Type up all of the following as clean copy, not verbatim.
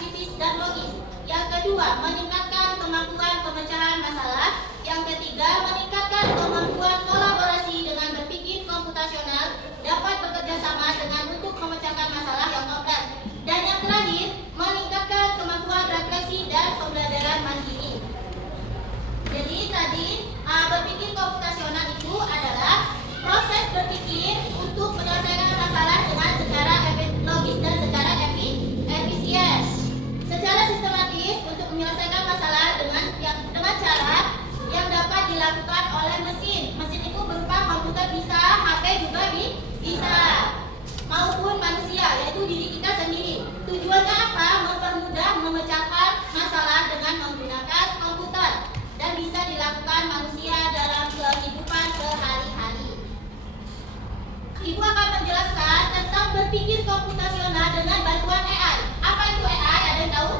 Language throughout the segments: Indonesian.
aktivis dan logis. Yang kedua, meningkatkan kemampuan pemecahan masalah. Yang ketiga, meningkatkan kemampuan kolaborasi dengan berpikir komputasional, dapat bekerja sama dengan untuk memecahkan masalah yang kompleks. Dan yang terakhir, meningkatkan kemampuan refleksi dan pembelajaran mandiri. Jadi tadi berpikir komputasional itu adalah proses berpikir untuk menyelesaikan masalah dengan secara logis dan secara efisien, secara sistematis untuk menyelesaikan masalah dengan cara yang dapat dilakukan oleh mesin. Mesin itu berupa komputer bisa, HP juga bisa, maupun manusia, yaitu diri kita sendiri. Tujuannya apa? Mempermudah memecahkan masalah dengan menggunakan komputer dan bisa dilakukan manusia dalam kehidupan sehari-hari. Ibu akan menjelaskan tentang berpikir komputasional dengan bantuan AI. Apa itu AI? Ada yang tahu?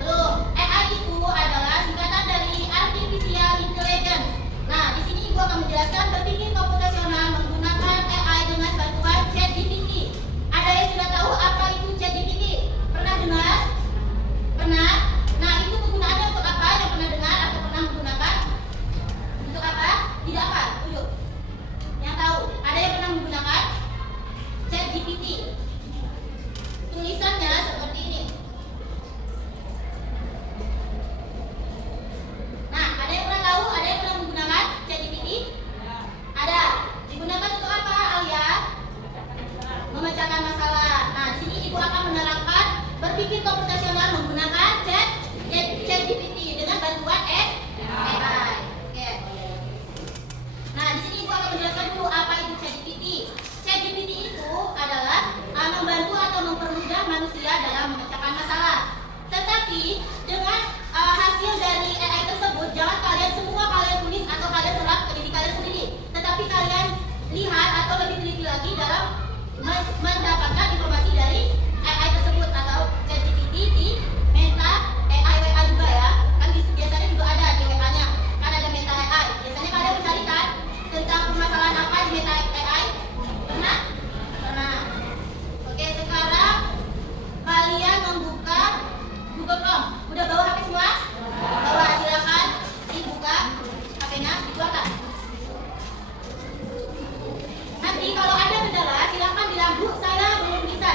Belum. AI itu adalah singkatan dari Artificial Intelligence. Nah, di sini Ibu akan menjelaskan berpikir komputasional menggunakan AI dengan bantuan ChatGPT. Ada yang sudah tahu apa itu ChatGPT? Pernah dengar? Pernah? Nah, itu penggunaannya untuk apa? Yang pernah dengar atau pernah menggunakan? Untuk apa? Tidak apa? Tujuh. Yang tahu? Ada yang pernah menggunakan ChatGPT? Tulisannya seperti ini. Nah, ada yang pernah tahu? Ada yang pernah menggunakan ChatGPT? Ada. Digunakan untuk apa, Alia? Memecahkan masalah. Nah, di sini Ibu akan menerangkan berpikir komputasional menggunakan ChatGPT dengan bantuan AI. Oke. Nah, di sini Ibu akan menjelaskan dulu apa itu ChatGPT. ChatGPT itu adalah membantu atau mempermudah manusia dalam memecahkan masalah. Tetapi dengan hasil dari AI tersebut, jangan semua kalian tulis atau kalian serap ke diri kalian sendiri, tetapi kalian lihat atau lebih teliti lagi dalam mendapatkan informasi dari AI tersebut atau ChatGPT di Meta AI WA juga ya. Kan biasanya juga ada di WA-nya. Kan ada Meta AI. Biasanya kalian mencarikan tentang permasalahan apa di Meta AI? Pernah? Pernah. Oke, sekarang kalian membuka Google Chrome. Udah bawa HP semua? Bawa, silakan dibuka HP-nya, dikeluarkan. Nanti kalau ada kendala silakan bilang, Bu, saya belum bisa.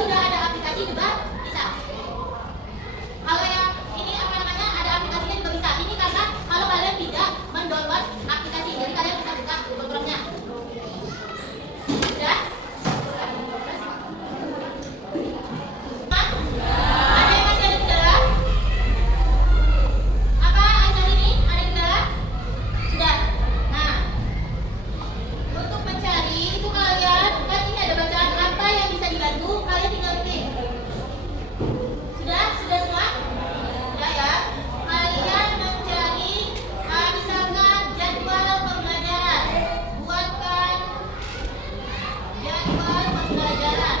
sudah ada aplikasi juga bisa. Kalau yang ini apa namanya ada aplikasinya juga bisa. Ini karena kalau kalian tidak mendownload aplikasi, jadi kalian bisa buka Google Chrome-nya. Sudah? Ada yang masih ada kendala? Apa Aisyah ini ada kendala? Sudah. Nah, untuk mencari itu kalian kan ini ada bacaan apa yang bisa dibantu, kalian tinggal klik. Sudah semua? Sudah ya. Kalian mencari misalkan jadwal pembelajaran. Buatkan jadwal pembelajaran.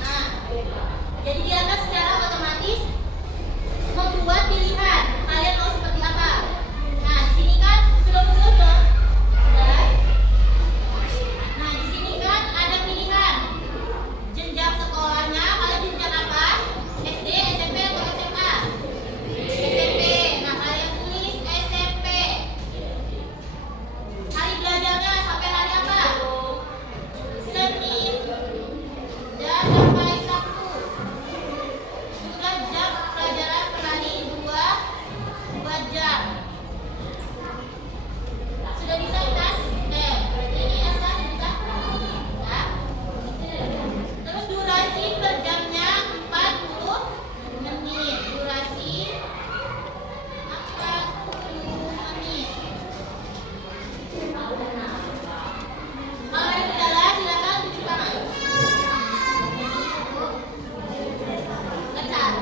Nah, jadi dia akan secara otomatis membuat pilihan. Kalian mau seperti apa? Nah, di sini kan sudah muncul dong. Sudah. Nah, di sini kan ada pilihan. Jenjang sekolahnya, kalian jenjang apa? SD, SMP atau SMA? SMP. Nah, kalian tulis SMP. Hari belajarnya sampai hari apa? Senin dan sampai Sabtu. Juga jam pelajaran per hari 2 jam. Sudah bisa kan? Ini asal bisa. Ya. Terus durasi per jamnya 40 menit. Durasi 40 menit. Kalau ada kendala silakan tunjuk tangan. Lancar.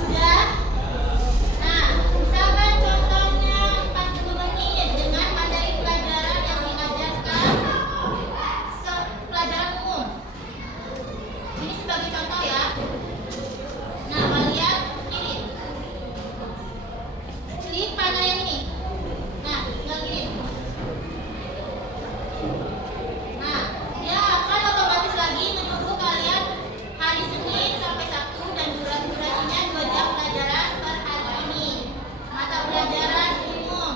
Sudah? Nah, misalkan contohnya 40 menit dengan materi pelajaran yang diajarkan pelajaran umum. Ini sebagai contoh ya. Nah, kalian kirim. Klik mana yang ini. Nah, tinggal kirim. Nah, dia akan otomatis lagi menyuruh kalian hari Senin sampai Sabtu dan durasinya 2 jam pelajaran per hari ini. Mata pelajaran umum.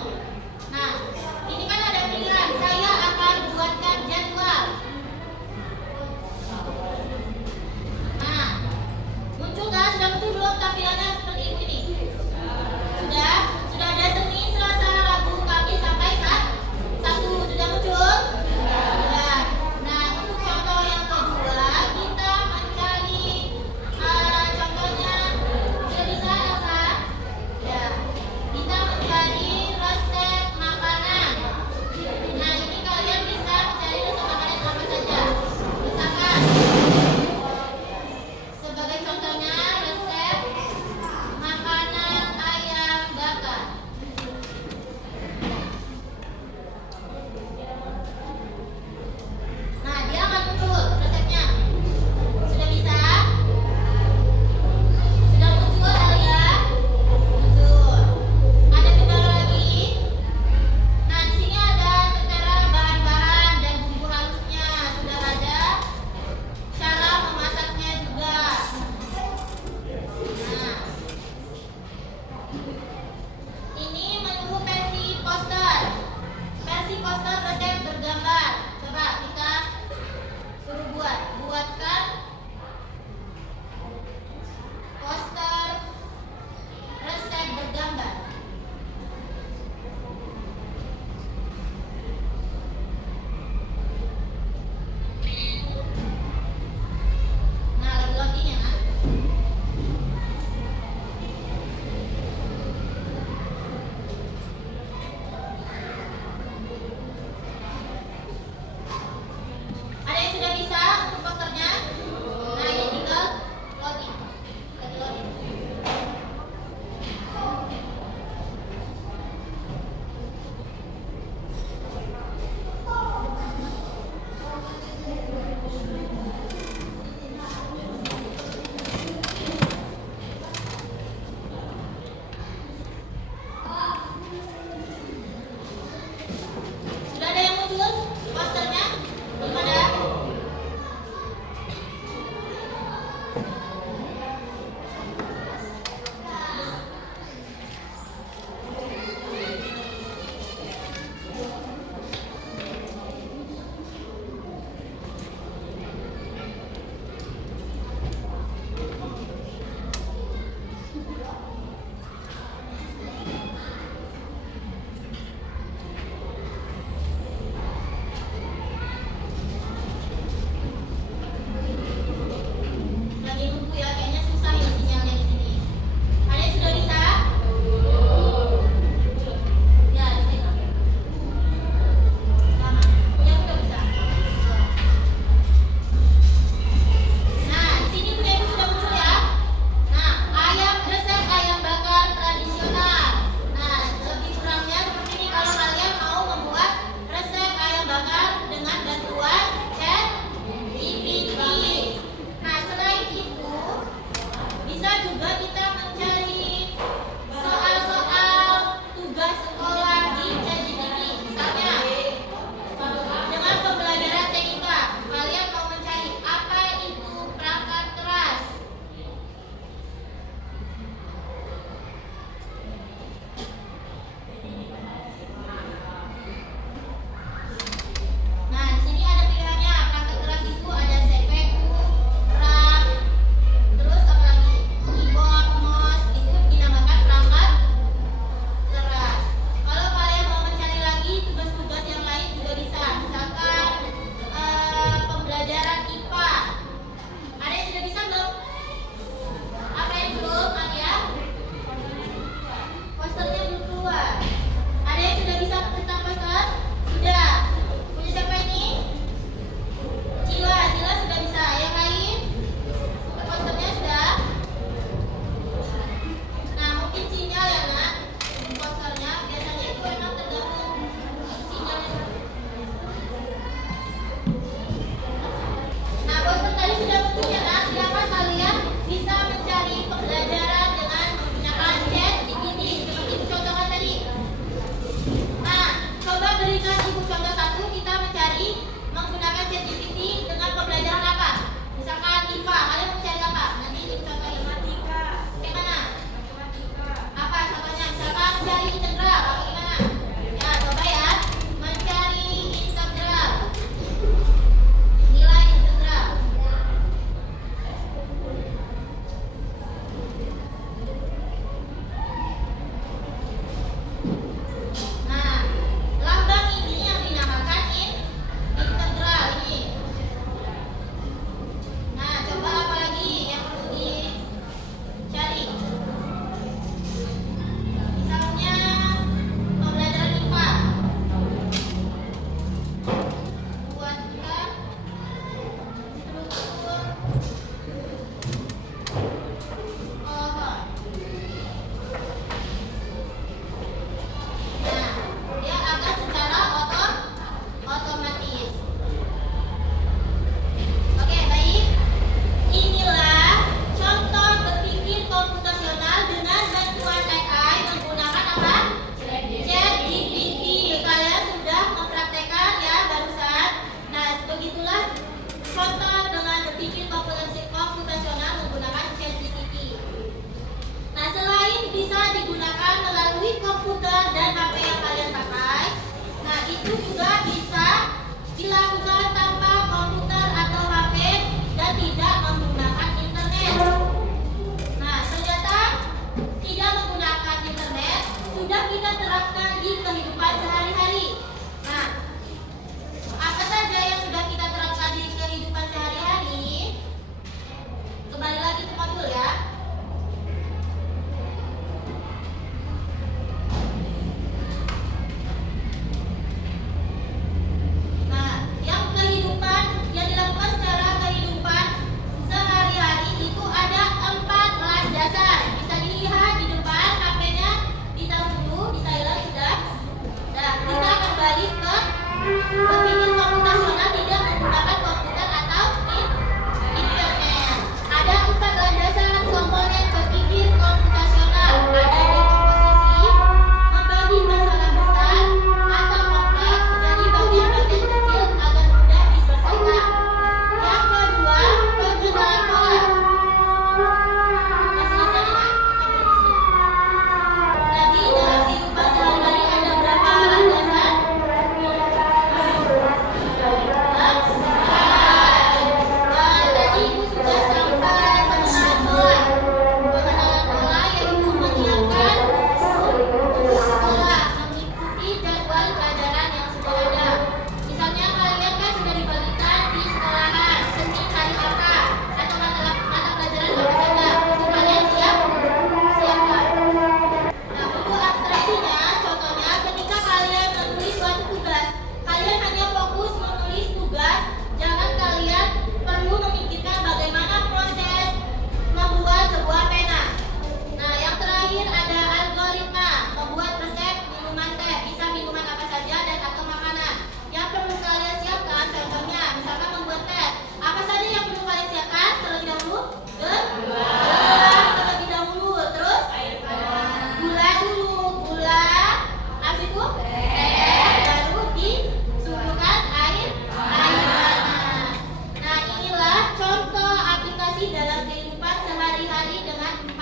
Nah, ini kan ada pilihan. Saya akan buatkan jadwal. Nah,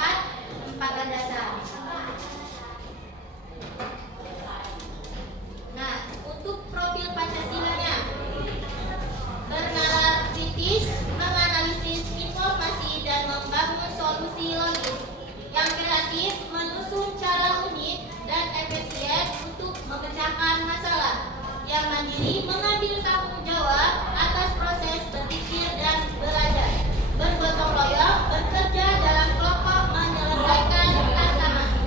empat landasan. Nah, untuk profil Pancasilanya, bernalar kritis, menganalisis informasi dan membangun solusi logis. Yang kreatif, menyusun cara unik dan efisien untuk memecahkan masalah. Yang mandiri, mengambil tanggung jawab atas proses berpikir dan belajar. Bergotong royong, bekerja dalam kelompok menyelesaikan tantangan.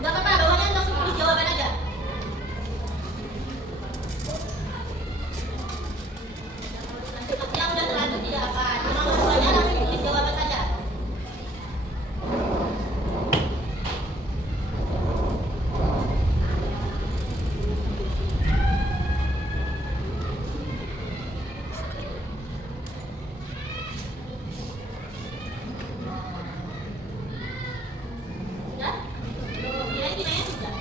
Nggak apa-apa, bawahnya langsung tulis jawaban aja. Yang udah terlanjur tidak apa. Yang nomor 2-nya langsung tulis jawaban saja. Sudah? Kirain gimana sudah?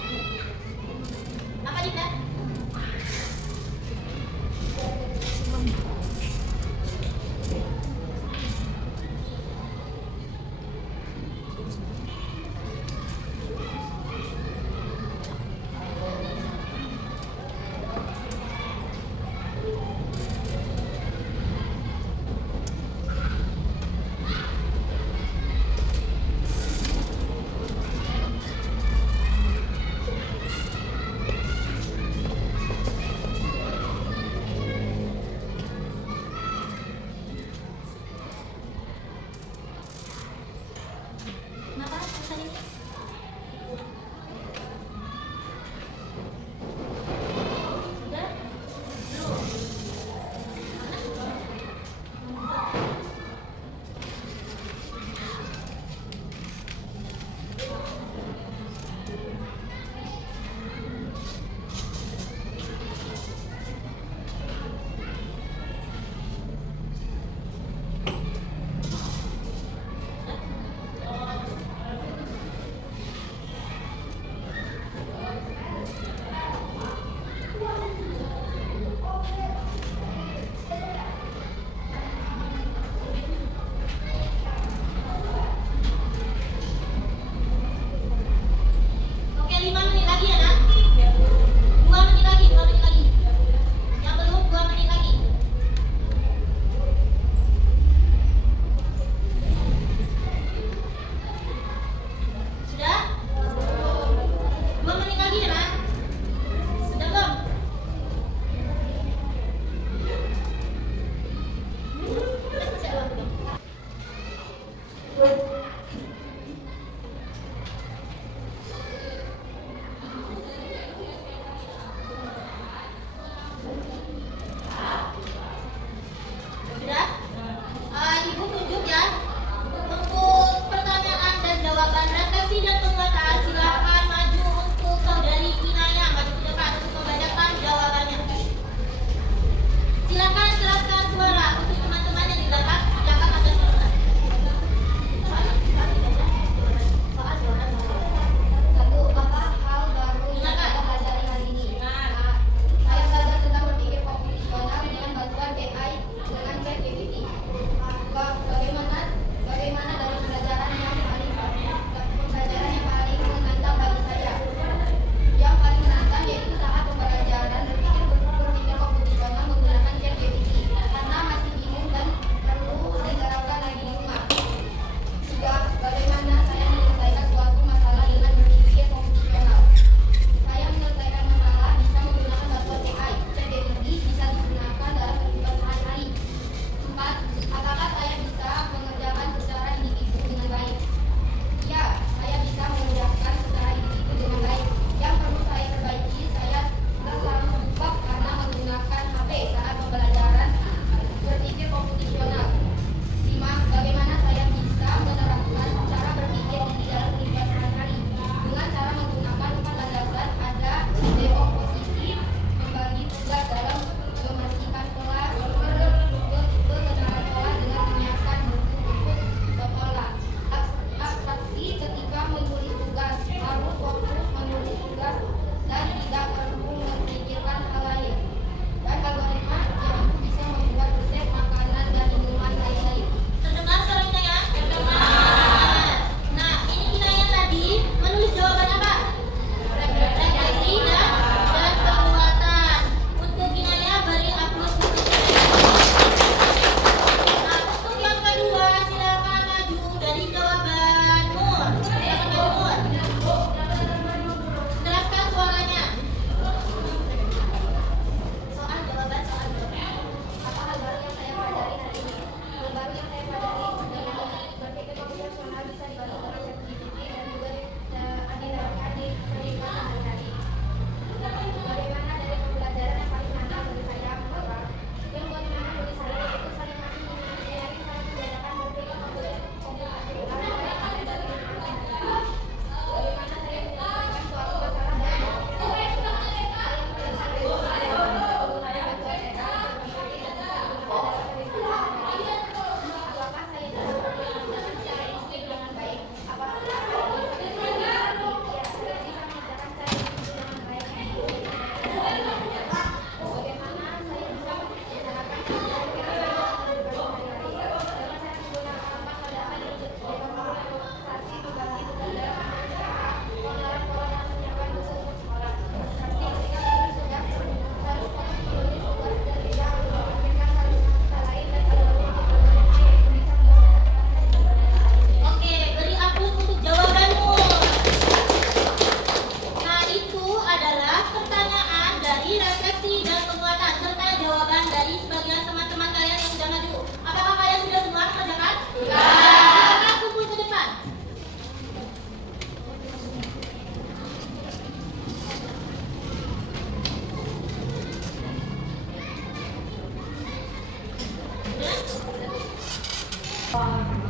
Pak.